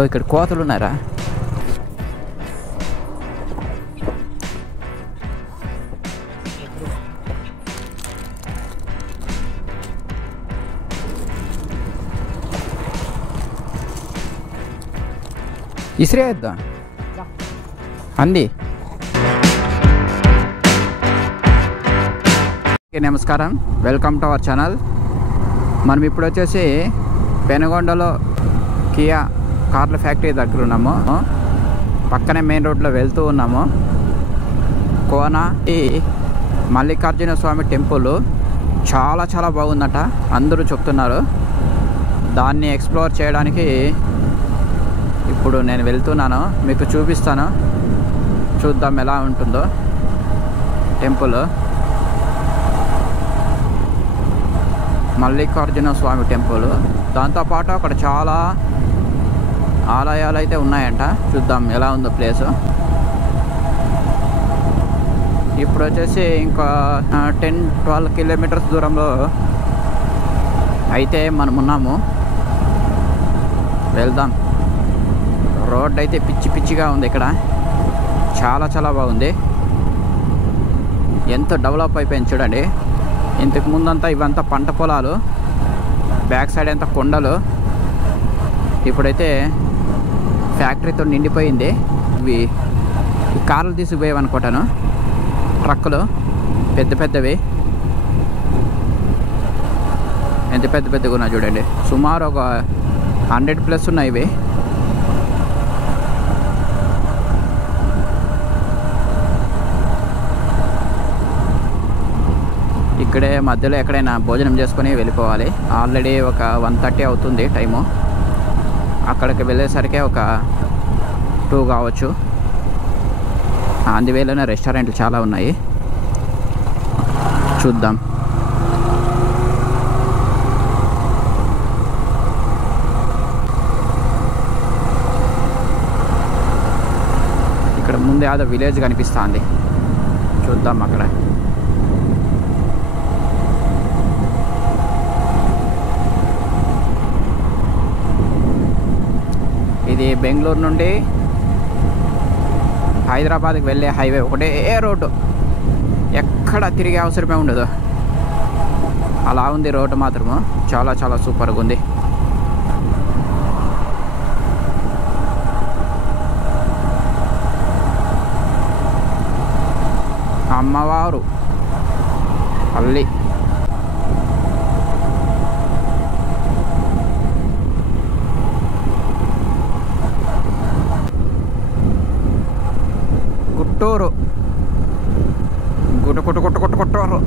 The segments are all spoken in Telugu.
ఇక్కడ కోతలు ఉన్నారా? ఇసిరేద్దాం అంది. నమస్కారం, వెల్కమ్ టు అవర్ ఛానల్. మనం ఇప్పుడు వచ్చేసి పెనుగొండలో కియా కార్ల ఫ్యాక్టరీ దగ్గర ఉన్నాము. పక్కనే మెయిన్ రోడ్లో వెళ్తూ ఉన్నాము. కోన ఈ మల్లికార్జున స్వామి టెంపుల్ చాలా చాలా బాగుందట అందరూ చెప్తున్నారు. దాన్ని ఎక్స్ప్లోర్ చేయడానికి ఇప్పుడు నేను వెళ్తున్నాను, మీకు చూపిస్తాను. చూద్దాం ఎలా ఉంటుందో టెంపుల్. మల్లికార్జున స్వామి టెంపుల్, దాంతోపాటు అక్కడ చాలా ఆలయాలు అయితే ఉన్నాయంట. చూద్దాం ఎలా ఉందో ప్లేసు. ఇప్పుడు వచ్చేసి ఇంకా 10-12 కిలోమీటర్స్ దూరంలో అయితే మనం ఉన్నాము. వెళ్దాం. రోడ్ అయితే పిచ్చి పిచ్చిగా ఉంది. ఇక్కడ చాలా చాలా బాగుంది. ఎంతో డెవలప్ అయిపోయింది చూడండి. ఇంతకు ముందంతా ఇవంతా పంట పొలాలు, బ్యాక్ సైడ్ అంతా కొండలు. ఇప్పుడైతే ఫ్యాక్టరీతో నిండిపోయింది. ఇవి కార్లు తీసుకుపోయావనుకుంటాను, ట్రక్కులు పెద్ద పెద్దవి. ఎంత పెద్ద పెద్దగా ఉన్నాయి చూడండి. సుమారు ఒక 100+ ఉన్నాయి ఇవి. ఇక్కడే మధ్యలో ఎక్కడైనా భోజనం చేసుకొని వెళ్ళిపోవాలి. ఆల్రెడీ ఒక 1:30 అవుతుంది టైము. అక్కడికి వెళ్ళేసరికి ఒక 2 కావచ్చు. అందువేలోనే రెస్టారెంట్లు చాలా ఉన్నాయి, చూద్దాం. ఇక్కడ ముందే ఏదో విలేజ్ కనిపిస్తుంది, చూద్దాం అక్కడ. ఇది బెంగళూరు నుండి హైదరాబాద్కి వెళ్ళే హైవే. ఒకటే రోడ్డు, ఎక్కడ తిరిగే అవసరమే ఉండదు. అలా ఉంది రోడ్డు మాత్రము. చాలా చాలా సూపర్గా ఉంది. అమ్మవారు పల్లి. గుట్టూరు, గుట్టూరు.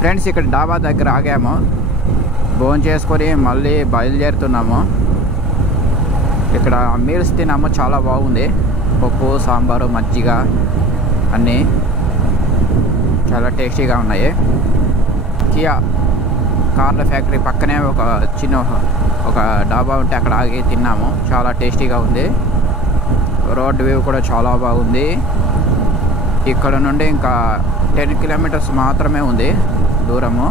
ఫ్రెండ్స్, ఇక్కడ డాబా దగ్గర ఆగాము. భోజనం చేసుకొని మళ్ళీ బయలుదేరుతున్నాము. ఇక్కడ మీల్స్ తిన్నాము, చాలా బాగుంది. పప్పు, సాంబారు, మజ్జిగ అన్నీ చాలా టేస్టీగా ఉన్నాయి. కియా కార్ల ఫ్యాక్టరీ పక్కనే ఒక డాబా ఉంటే అక్కడ ఆగి తిన్నాము. చాలా టేస్టీగా ఉంది. రోడ్ వ్యూ కూడా చాలా బాగుంది. ఇక్కడ నుండి ఇంకా 10 కిలోమీటర్స్ మాత్రమే ఉంది దూరము.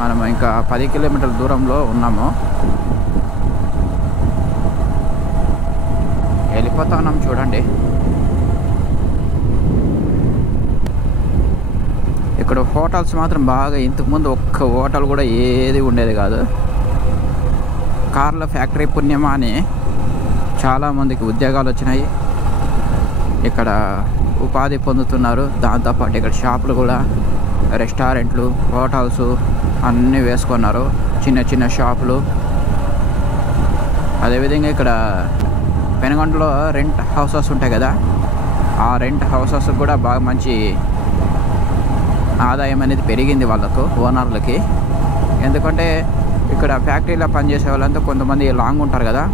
మనము ఇంకా 10 కిలోమీటర్ల దూరంలో ఉన్నాము. వెళ్ళిపోతా ఉన్నాం చూడండి. ఇక్కడ హోటల్స్ మాత్రం బాగా, ఇంతకుముందు ఒక్క హోటల్ కూడా ఏది ఉండేది కాదు. కార్ల ఫ్యాక్టరీ పుణ్యమా అని చాలామందికి ఉద్యోగాలు వచ్చినాయి. ఇక్కడ ఉపాధి పొందుతున్నారు. దాంతోపాటు ఇక్కడ షాపులు కూడా, రెస్టారెంట్లు, హోటల్స్ అన్నీ వేసుకున్నారు. చిన్న చిన్న షాపులు. అదేవిధంగా ఇక్కడ పెనుగొండలో రెంట్ హౌసెస్ ఉంటాయి కదా, ఆ రెంట్ హౌసెస్ కూడా బాగా మంచి ఆదాయం అనేది పెరిగింది వాళ్ళకు, ఓనర్లకి. ఎందుకంటే ఇక్కడ ఫ్యాక్టరీలో పనిచేసే వాళ్ళంతా కొంతమంది లాంగ్ ఉంటారు కదా,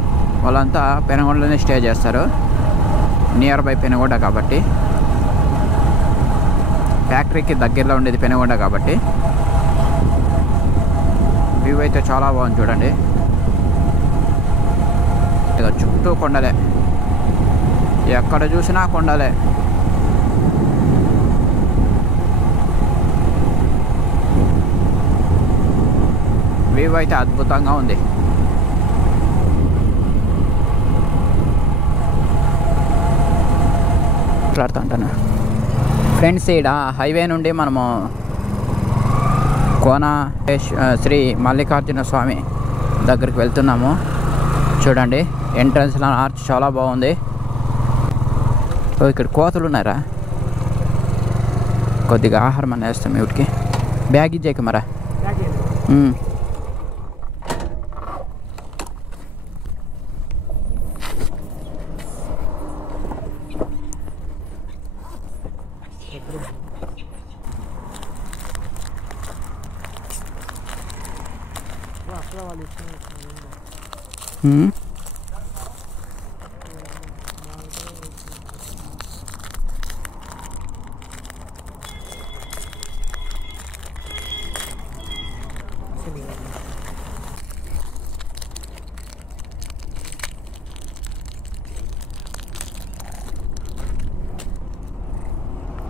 వాళ్ళంతా పెనుగొండలోనే స్టే చేస్తారు. నియర్ బై పెనుగొండ కాబట్టి, ఫ్యాక్టరీకి దగ్గరలో ఉండేది పెనుగొండ కాబట్టి. వ్యూ అయితే చాలా బాగుంది చూడండి. ఇక చుట్టూ కొండలే, ఎక్కడ చూసినా కొండలే. వ్యూ అయితే అద్భుతంగా ఉంది. మాట్లాడుతుంటాను ఫ్రెండ్స్. ఈడ హైవే నుండి మనము కోన శ్రీ మల్లికార్జున స్వామి దగ్గరికి వెళ్తున్నాము. చూడండి ఎంట్రన్స్లో ఆర్చ్ చాలా బాగుంది. ఇక్కడ కోతలు ఉన్నారా? కొద్దిగా ఆహారం అన్న వేస్తాం వీటికి. బ్యాగ్ ఇచ్చేకి మరా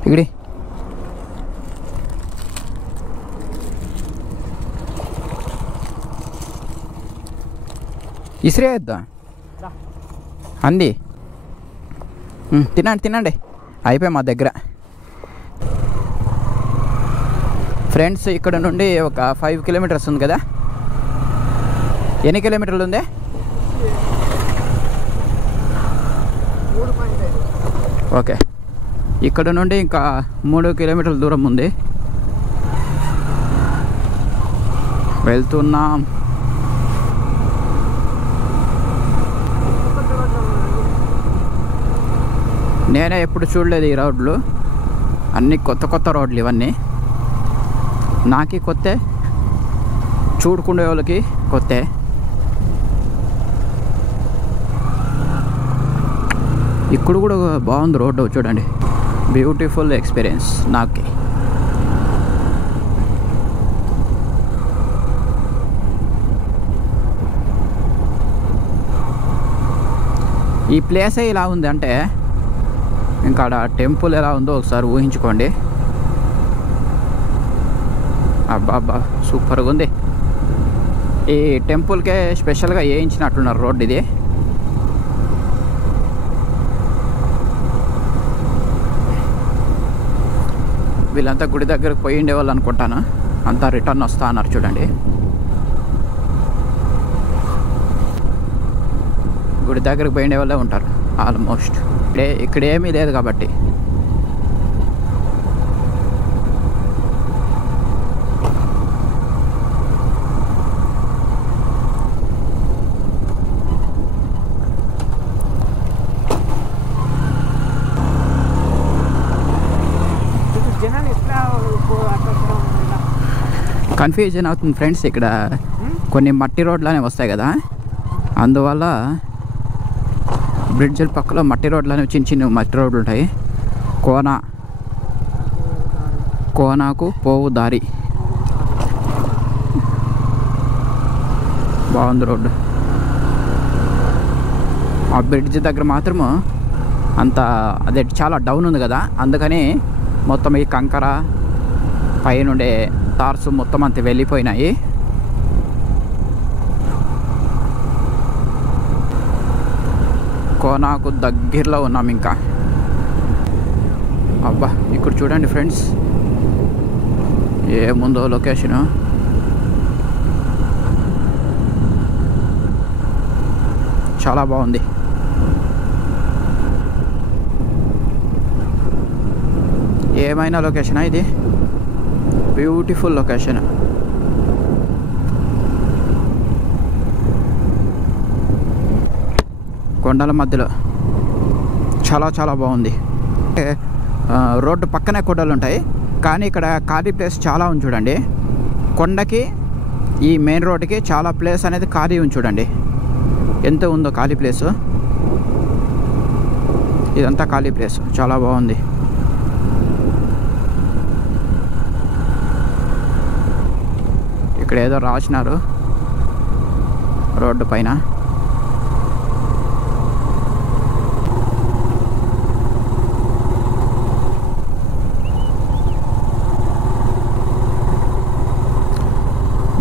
ఇక్కడి ఇసిరేద్దా అంది. తినండి తినండి, అయిపోయి మా దగ్గర. ఫ్రెండ్స్ ఇక్కడ నుండి ఒక 5 కిలోమీటర్స్ ఉంది కదా. ఎన్ని కిలోమీటర్లు ఉంది? 3.5. ఓకే, ఇక్కడ నుండి ఇంకా 3 కిలోమీటర్ల దూరం ఉంది. వెళ్తున్నాం. నేనే ఎప్పుడు చూడలేదు ఈ రోడ్లు, అన్నీ కొత్త కొత్త రోడ్లు ఇవన్నీ. నాకి కొత్త, చూడుకునే వాళ్ళకి కొత్త. ఇక్కడ కూడా బాగుంది రోడ్డు చూడండి, బ్యూటిఫుల్ ఎక్స్పీరియన్స్ నాకు. ఈ ప్లేసే ఇలా ఉంది అంటే ఇంకా టెంపుల్ ఎలా ఉందో ఒకసారి ఊహించుకోండి. అబ్బా సూపర్గా ఉంది. ఈ టెంపుల్కే స్పెషల్గా వేయించినట్లున్నారు రోడ్డు ఇది. వీళ్ళంతా గుడి దగ్గరకు పోయి ఉండేవాళ్ళు అనుకుంటాను, అంతా రిటర్న్ వస్తా అన్నారు. చూడండి గుడి దగ్గరకు పోయిండే వాళ్ళే ఉంటారు ఆల్మోస్ట్. ఇక్కడ ఏమీ లేదు కాబట్టి. కన్ఫ్యూజన్ అవుతుంది ఫ్రెండ్స్. ఇక్కడ కొన్ని మట్టి రోడ్లనే వస్తాయి కదా, అందువల్ల బ్రిడ్జ్ల పక్కలో మట్టి రోడ్లు అనేవి చిన్న చిన్న మట్టి రోడ్లు ఉంటాయి. కోనాకు పోవు దారి బాగుంది రోడ్డు. ఆ బ్రిడ్జ్ దగ్గర మాత్రము అంత అదే చాలా డౌన్ ఉంది కదా, అందుకని మొత్తం ఈ కంకర పైనుండే తార్సు మొత్తం అంత వెళ్ళిపోయినాయి. కోనాకు దగ్గరలో ఉన్నాం ఇంకా. అబ్బా ఇక్కడ చూడండి ఫ్రెండ్స్, ఏముందో లొకేషను. చాలా బాగుంది. ఏమైనా లొకేషనా ఇది? Beautiful location. కొండల మధ్యలో చాలా చాలా బాగుంది. రోడ్డు పక్కనే కొండలు ఉంటాయి, కానీ ఇక్కడ ఖాళీ ప్లేస్ చాలా ఉంది చూడండి. కొండకి ఈ మెయిన్ రోడ్డుకి చాలా ప్లేస్ అనేది ఖాళీ ఉంది చూడండి, ఎంత ఉందో ఖాళీ ప్లేసు. ఇదంతా ఖాళీ ప్లేస్, చాలా బాగుంది. ఇక్కడ ఏదో రాసినారు రోడ్డు పైన.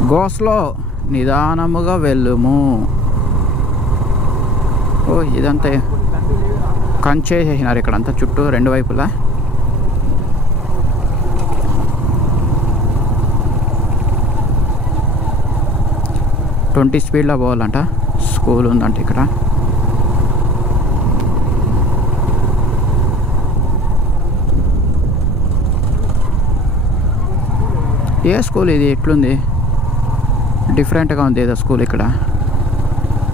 గో స్లో నిదానముగా వెళ్ళుము. ఓ ఇదంతా కంచే చేసినారు ఇక్కడంతా చుట్టూ రెండు వైపులా. ట్వంటీ స్పీడ్లో పోవాలంట. స్కూల్ ఉందంట ఇక్కడ. ఏ స్కూల్ ఇది? ఎట్లుంది? డిఫరెంట్గా ఉంది ఏదో స్కూల్. ఇక్కడ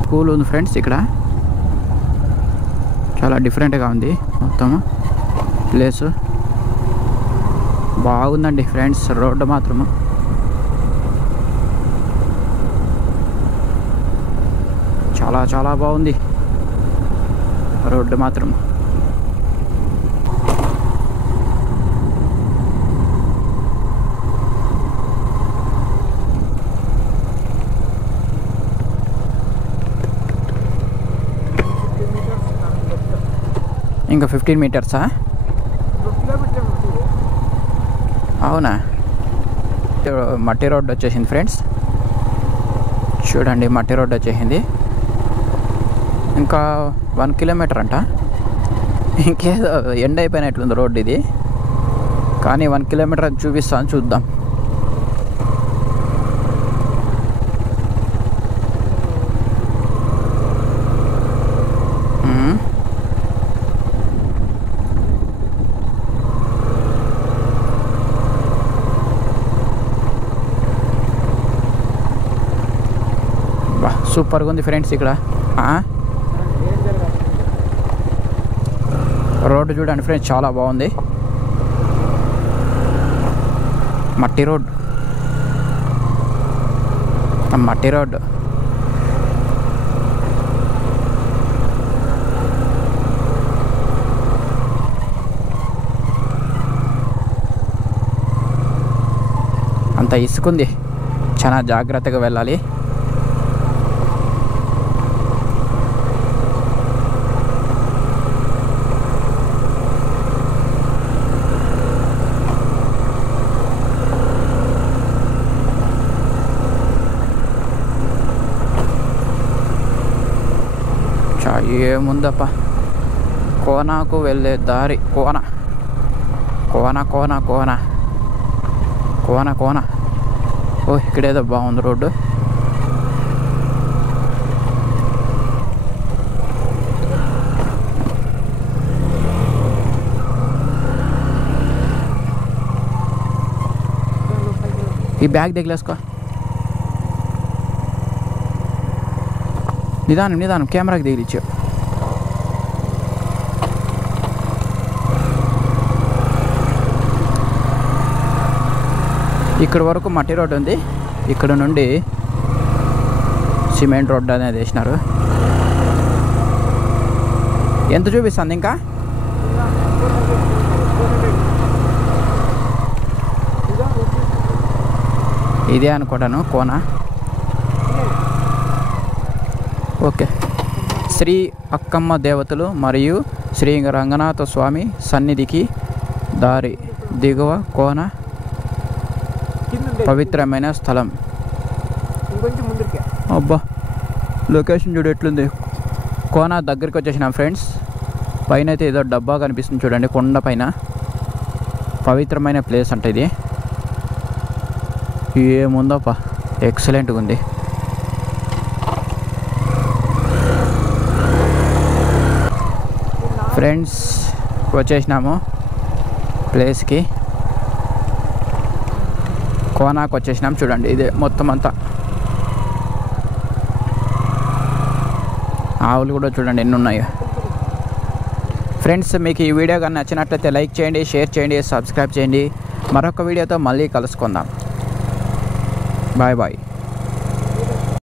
స్కూల్ ఉంది ఫ్రెండ్స్. ఇక్కడ చాలా డిఫరెంట్గా ఉంది మొత్తం ప్లేసు. బాగుందండి ఫ్రెండ్స్. రోడ్డు మాత్రము చాలా చాలా బాగుంది. రోడ్డు మాత్రం ఇంకా 15 మీటర్సా? అవునా? మట్టి రోడ్డు వచ్చేసింది ఫ్రెండ్స్. చూడండి మట్టి రోడ్డు వచ్చేసింది. ఇంకా 1 కిలోమీటర్ అంట. ఇంకేదో ఎండ్ అయిపోయినట్లుంది రోడ్డు ఇది. కానీ 1 కిలోమీటర్ అని చూపిస్తాను, చూద్దాం. సూపర్గా ఉంది ఫ్రెండ్స్ ఇక్కడ. రోడ్డు చూడండి ఫ్రెండ్స్, చాలా బాగుంది. మట్టి రోడ్డు, మట్టి రోడ్డు. అంత ఇసుకుంది, చాలా జాగ్రత్తగా వెళ్ళాలి. ఏముందప్ప, కోనాకు వెళ్ళే దారి. కోన కోన కోన కోన కోన కోన. ఓ ఇక్కడేదో బాగుంది రోడ్డు. ఈ బ్యాగ్ దగ్గలేసుకో. నిదానం నిదానం, కెమెరాకి దిగిలిచ్చావు. ఇక్కడ వరకు మట్టి రోడ్డు ఉంది. ఇక్కడ నుండి సిమెంట్ రోడ్డు అనేది వేసినారు. ఎంత చూపిస్తుంది ఇంకా? ఇదే అనుకుంటాను కోన. ఓకే. శ్రీ అక్కమ్మ దేవతలు మరియు శ్రీ రంగనాథ స్వామి సన్నిధికి దారి. దిగువ కోన పవిత్రమైన స్థలం. అబ్బా లొకేషన్ చూడు ఎట్లుంది. కోన దగ్గరికి వచ్చేసినాం ఫ్రెండ్స్. పైన అయితే ఏదో డబ్బా కనిపిస్తుంది చూడండి, కొండ పైన. పవిత్రమైన ప్లేస్ అంటే ఇది. ఏముందోపా, ఎక్సలెంట్గా ఉంది. ఫ్రెండ్స్ వచ్చేసినాము ప్లేస్కి. కోనాకు వచ్చేసినాం చూడండి. ఇదే మొత్తం అంతా. ఆవులు కూడా చూడండి ఎన్ని ఉన్నాయో. ఫ్రెండ్స్ మీకు ఈ వీడియో కానీ నచ్చినట్లయితే లైక్ చేయండి, షేర్ చేయండి, సబ్స్క్రైబ్ చేయండి. మరొక వీడియోతో మళ్ళీ కలుసుకుందాం. Bye bye.